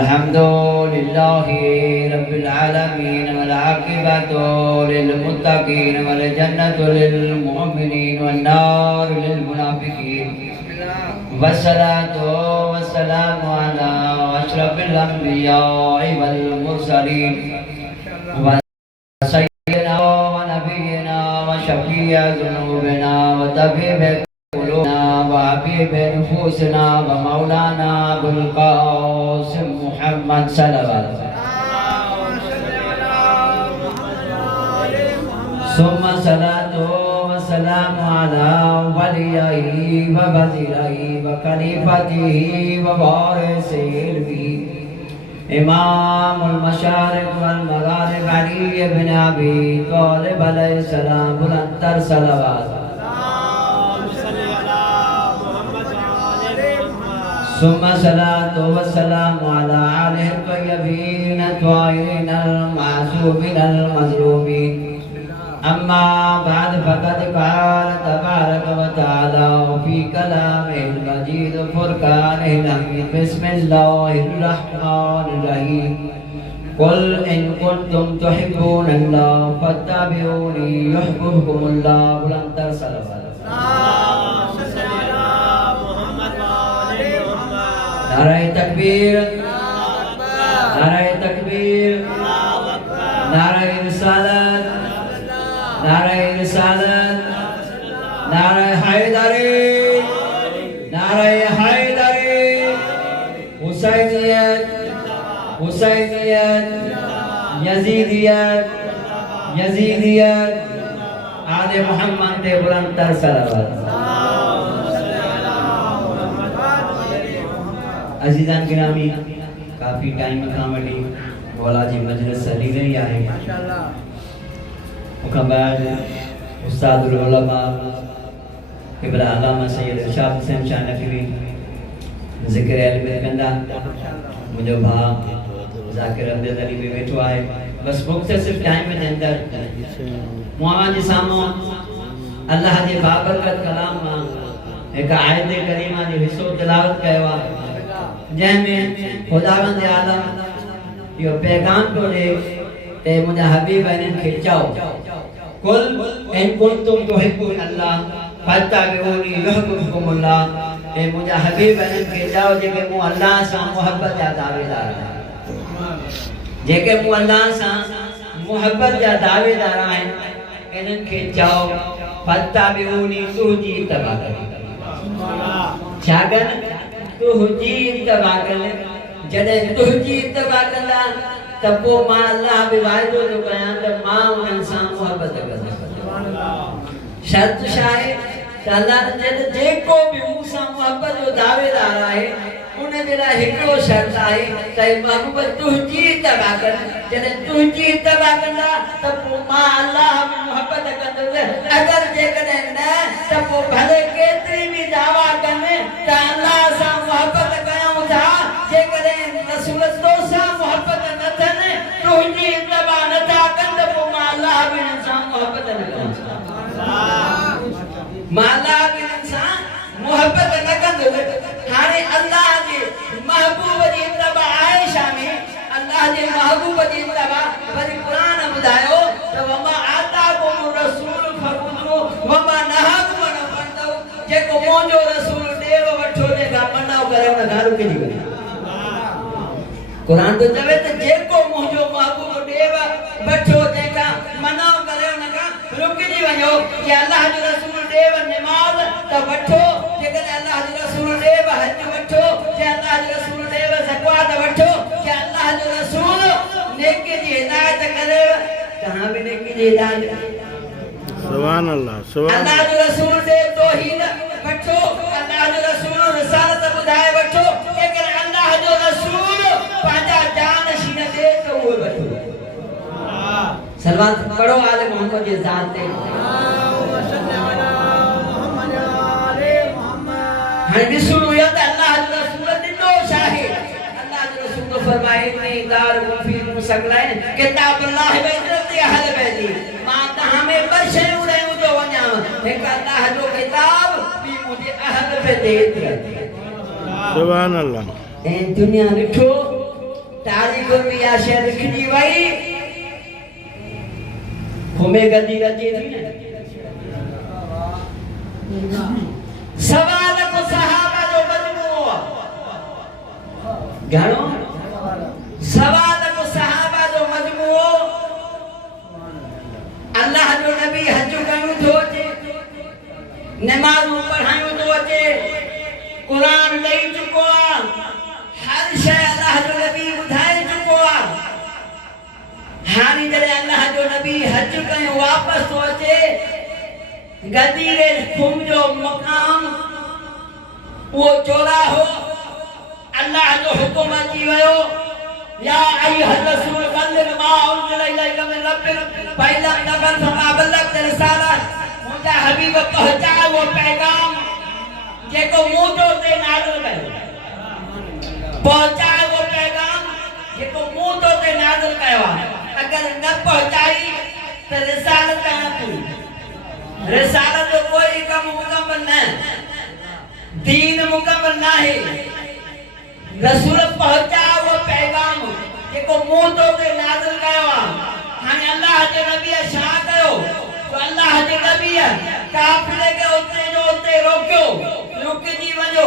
अल्हम्दुलिल्लाहि रब्बिल आलमीन वल आक़िबतु लिल मुत्तक़ीन वल जन्नतु लिल मुमिनीन वन नारु लिल मुनाफ़िक़ीन वस्सलातु वस्सलामु अला अशरफिल अंबिया'i वल मुरसलीन व सय्यिदिना व नबिय्यिना व शफ़ी'i ज़ुनूबिना व तबीबि क़ुलूबिना व हबीबि नुफ़ूसिना व मौलाना अबुल क़ासिम मुहम्मद सल्लल्लाहु सुम्मा सलातो व सलामु अला वलिय्यिही व वज़ीरिही व खलीफतिही व वारिसिल भी इमामुल मशारिक़ वल मग़ारिब अली इब्न अबी तालिब अलैहिस्सलाम बुलंदतर सलावत सुम्मा सलातो व सलामु अला आलिहि तय्यबीन त्वाहिरीन मासूमीन मज़लूमीन अम्मा बाद फ़क़द क़ाल तबारक व तआला फ़ी कलामिहिल मजीद फ़ुरक़ानिल हमीद बिस्मिल्लाहिर रहमानिर रहीम क़ुल इन कुन्तुम तुहिब्बूनल्लाह फ़त्तबिऊनी युहब्बुकुमुल्लाह बुलंदतर सलावत नारे तकबीर नारे तकबीर नारे रिसालत नारे रिसालत नारे हैदरी नारे हैदरी हुसैनियत हुसैनियत यजीदियत यजीदियत आले मोहम्मद दे बुलंदतर सलावत अजीज़ान गिरामी काफ़ी टाइम खां वठी मौला जी मजलिस हली रही आहे उनखां बाद उस्तादुल उलमा क़िबला अल्लामा सैयद इरशाद हुसैन शाह नक़वी ज़िक्र इल्म कंदा मुंहिंजो भाउ ज़ाकिर अब्दुल अली भी वेठो आहे बस मुख़्तसिर टाइम जे अंदरि मुआं जे साम्हूं अल्लाह जे बाबरकत कलाम मां हिकु आयत करीमा जो हिस्सो तिलावत कयो आहे जंहिंमें खुदावंद आलम यो पैगाम तो दे ते मुझे हबीब इन्हनि खे चओ कुल इन कुंतुम तुहिब्बून अल्लाह फत्तबिऊनी युहब्बुकुमुल्लाह ए मुझे हबीब इन्हनि खे चओ जेके मूं अल्लाह सां मोहब्बत जा दावेदार आहिनि जेके मूं अल्लाह सां मोहब्बत जा दावेदार आहिनि इन्हनि खे चओ फत्तबिऊनी तुंहिंजी इत्तबा कनि छा कनि तुझी इत्तबा कनि जॾहिं तुझी इत्तबा कंदा त पोइ मां अल्लाह बि वाइदो थो कयां त मां उन्हनि सां मोहब्बत कंदुसि शर्त छा आहे त अल्लाह जॾहिं जेको बि मूं सां मोहब्बत जो दावेदार आहे उन जे लाइ हिकिड़ो शर्त आहे त महबूब तुझी इत्तबा कनि जॾहिं तुझी इत्तबा कंदा त पोइ मां अल्लाह बि मोहब्बत कंदुसि अगरि जेकॾहिं न त पोइ भले केतिरी बि दावा कनि त अल्लाह सां मोहब्बत कयूं था जेकॾहिं रसूल सां मोहब्बत न थियनि तुंहिंजी इत्तबा नथा कनि त पोइ मां अल्लाह बि हिननि सां मोहब्बत न कंदुसि मां अल्लाह बि हिननि सां मोहब्बत न कंदुसि हाणे अल्लाह जे महबूब जी इत्तबा आयशा में अल्लाह जे महबूब जी इत्तबा वरी कुरान ॿुधायो त वमा आताकुम रसूल फखुदू वमा नहाकुम न फंदो जेको मुंहिंजो रसूल ॾेव वठो जेका मना करे उन घर किनी वञे कुरान तो चवे त जेको मुंहिंजो महबूब ॾेव वठो जेका मना करे उन खां रुकिजी वञो कि अल्लाह जो रसूल ॾेव नमाज़ त वठो जेकॾहिं अल्लाह जो रसूल ॾेव हज वठो कि अल्लाह जो रसूल ॾेव ज़कात वठो कि अल्लाह जो रसूल नेकी जी हिदायत करे कहां भी नेकी जी हिदायत सुभान अल्लाह सुभान अल्लाह जो रसूल दे तौहीद वठो अल्लाह जो रसूल रिसालत ॿुधाए वठो अगर अल्लाह जो रसूल पंहिंजा जानशीन दे तो वो वठो सलवात पढ़ो आले मोहम्मद जी ज़ात ते हाणे ॾिसो या त अल्लाह जो रसूल ॾिनो छाहे अल्लाह जो रसूल फरमाए ने दार मुफी मुसकलाइन किताब अल्लाह व इज्जत अहल बैती मां तहां में ॿ शयूं रहियूं जो वञां हिकु अल्लाह जो किताब ॿी मुंहिंजे अहल बैती सुभान अल्लाह ऐं दुनिया ॾिठो तारीख में या शय लिखी वही घुमे गदी गदी थी सवाल को सहाबा जो मजमू घणो सवाल को सहाबा जो मजमू अल्लाह जो नबी हज कयूं थो अचे नमाज़ूं पढ़ायूं थो अचे कुरान ॾेई चुको आहे हर शइ अल्लाह जो नबी ॿुधाए चुको आहे हाणे जॾहिं अल्लाह जो नबी हज कयूं वापसि थो अचे गदीरे खुम जो मकाम वो चौराहो अल्लाह जो हुकुम अची वियो या अय्युहर रसूल बल्लिग मा उनज़िल इलैका मिन रब्बिक फ़इलम तफ़अल फमा बल्लग़्त रिसालत मुंहिंजा हबीब पहुचाए वो पैगाम जेको मूं जो ते नाज़िल कयो पहुचाए वो पैगाम जेको मूं तो ते नाज़िल कयो आहे अगर न पहुचाई तो रिसालत न पूरी रिसालत जो कोई कम मुकम्मल न दीन मुकम्मल ना है रसूल पहुंचा वो पैगाम जेको मुंह तो ते नाज़िल कयो आहे हाणे अल्लाह जे नबी छा कयो तो अल्लाह जे नबी काफ़िर के उते जो उते रोकियो रुकिजी वञो